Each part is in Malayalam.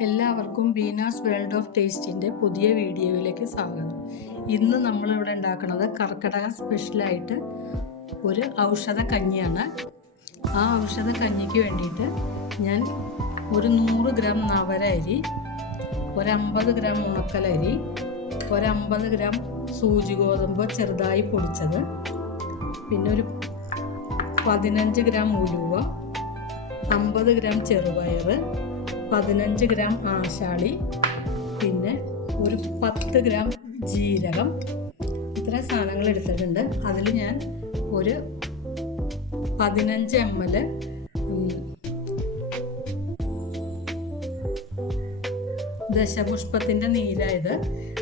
എല്ലാവർക്കും ബീനാസ് വേൾഡ് ഓഫ് ടേസ്റ്റിൻ്റെ പുതിയ വീഡിയോയിലേക്ക് സ്വാഗതം. ഇന്ന് നമ്മളിവിടെ ഉണ്ടാക്കുന്നത് കർക്കിടക സ്പെഷ്യലായിട്ട് ഒരു ഔഷധ കഞ്ഞിയാണ്. ആ ഔഷധ കഞ്ഞിക്ക് വേണ്ടിയിട്ട് ഞാൻ ഒരു 100 ഗ്രാം നവര അരി, ഒരു 50 ഗ്രാം ഉണക്കലരി, ഒരു 50 ഗ്രാം സൂചി ഗോതമ്പ് ചെറുതായി പൊടിച്ചത്, പിന്നെ ഒരു 15 ഗ്രാം ഉലുവ, 50 ഗ്രാം ചെറുപയർ, 15 ഗ്രാം ആശാളി, പിന്നെ ഒരു 10 ഗ്രാം ജീരകം. ഇത്ര സാധനങ്ങൾ എടുത്തിട്ടുണ്ട്. അതിൽ ഞാൻ ഒരു 15 ml ദശപുഷ്പത്തിൻ്റെ നീരായത്.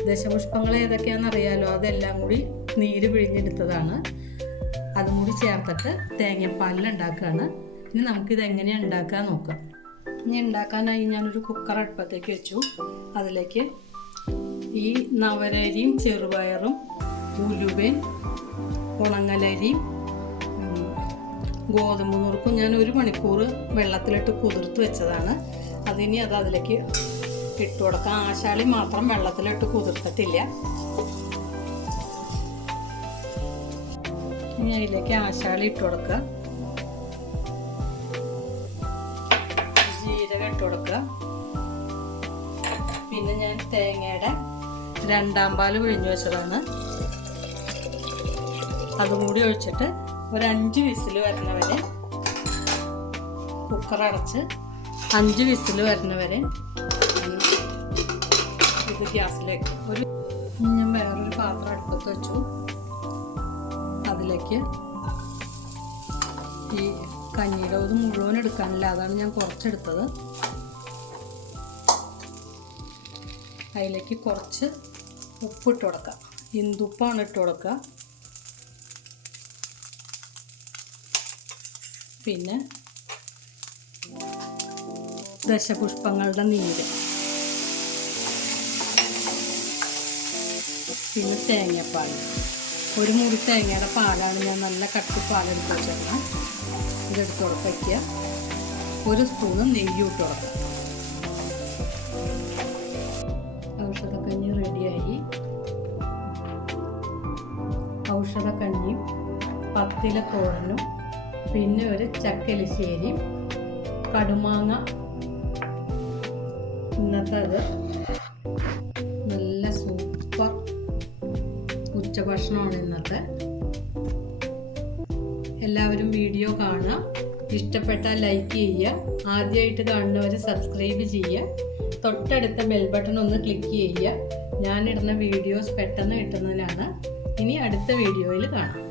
ദശപുഷ്പങ്ങൾ ഏതൊക്കെയാണെന്ന് അറിയാലോ, അതെല്ലാം കൂടി നീര് പിഴിഞ്ഞെടുത്തതാണ്. അതും കൂടി ചേർത്തിട്ട് തേങ്ങാപ്പാലിൽ ഉണ്ടാക്കുകയാണ്. ഇനി നമുക്കിത് എങ്ങനെയാണ് ഉണ്ടാക്കാൻ നോക്കാം. ഇനി ഉണ്ടാക്കാനായി ഞാനൊരു കുക്കർ അടുപ്പത്തേക്ക് വെച്ചു. അതിലേക്ക് ഈ നവരരിയും ചെറുപയറും ഉലുവയും ഉണങ്ങലരിയും ഗോതമ്പ് നുറുക്കും ഞാൻ 1 മണിക്കൂർ വെള്ളത്തിലിട്ട് കുതിർത്ത് വെച്ചതാണ്. അതിനി അതിലേക്ക് ഇട്ട് കൊടുക്കാം. ആശാളി മാത്രം വെള്ളത്തിലിട്ട് കുതിർത്തിട്ടില്ല. ഇനി അതിലേക്ക് ആശാളി ഇട്ട് കൊടുക്കുക, ജീരകം ഇട്ട് കൊടുക്കുക. പിന്നെ ഞാൻ തേങ്ങയുടെ 2ാം പാല് പിഴിഞ്ഞു വെച്ചതാണ്. അതും കൂടി ഒഴിച്ചിട്ട് ഒരു 5 വിസിൽ വരുന്നവരെ കുക്കർ അടച്ച് 5 വിസിൽ വരുന്നവരെ ഇത് ഗ്യാസിലേക്ക് ഞാൻ വേറൊരു പാത്രം അടുപ്പത്ത് വെച്ചു. അതിലേക്ക് ഈ കഞ്ഞിയുടെ ഇത് മുഴുവൻ എടുക്കാനില്ല, അതാണ് ഞാൻ കുറച്ചെടുത്തത്. അതിലേക്ക് കുറച്ച് ഉപ്പിട്ട് കൊടുക്കുക. ഇന്ദുപ്പാണ് ഇട്ട് കൊടുക്കുക. പിന്നെ ദശപുഷ്പങ്ങളുടെ നീര്, പിന്നെ തേങ്ങാപ്പാൽ. 1 മുറി തേങ്ങയുടെ പാലാണ് ഞാൻ നല്ല കട്ടിപ്പാലെടുത്ത് വെച്ചിരുന്നത്. ഇതെടുത്ത് വയ്ക്കുക. 1 സ്പൂണ് നെയ്യ് ഇട്ട് കൊടുക്കുക. ഔഷധക്കഞ്ഞി റെഡിയായി. ഔഷധക്കഞ്ഞിയും 10 ഇല തോരനും, പിന്നെ ഒരു ചക്കലിശ്ശേരിയും, കടുമാങ്ങ. ഇന്നത്തെ അത് നല്ല സൂപ്പർ ഉച്ചഭക്ഷണമാണ് ഇന്നത്തെ. എല്ലാവരും വീഡിയോ കാണുക. ഇഷ്ടപ്പെട്ടാൽ ലൈക്ക് ചെയ്യുക. ആദ്യമായിട്ട് കാണുന്നവർ സബ്സ്ക്രൈബ് ചെയ്യുക. തൊട്ടടുത്ത ബെൽ ബട്ടൺ ഒന്ന് ക്ലിക്ക് ചെയ്യുക. ഞാനിടുന്ന വീഡിയോസ് പെട്ടെന്ന് കിട്ടുന്നതിനാണ്. ഇനി അടുത്ത വീഡിയോയിൽ കാണാം.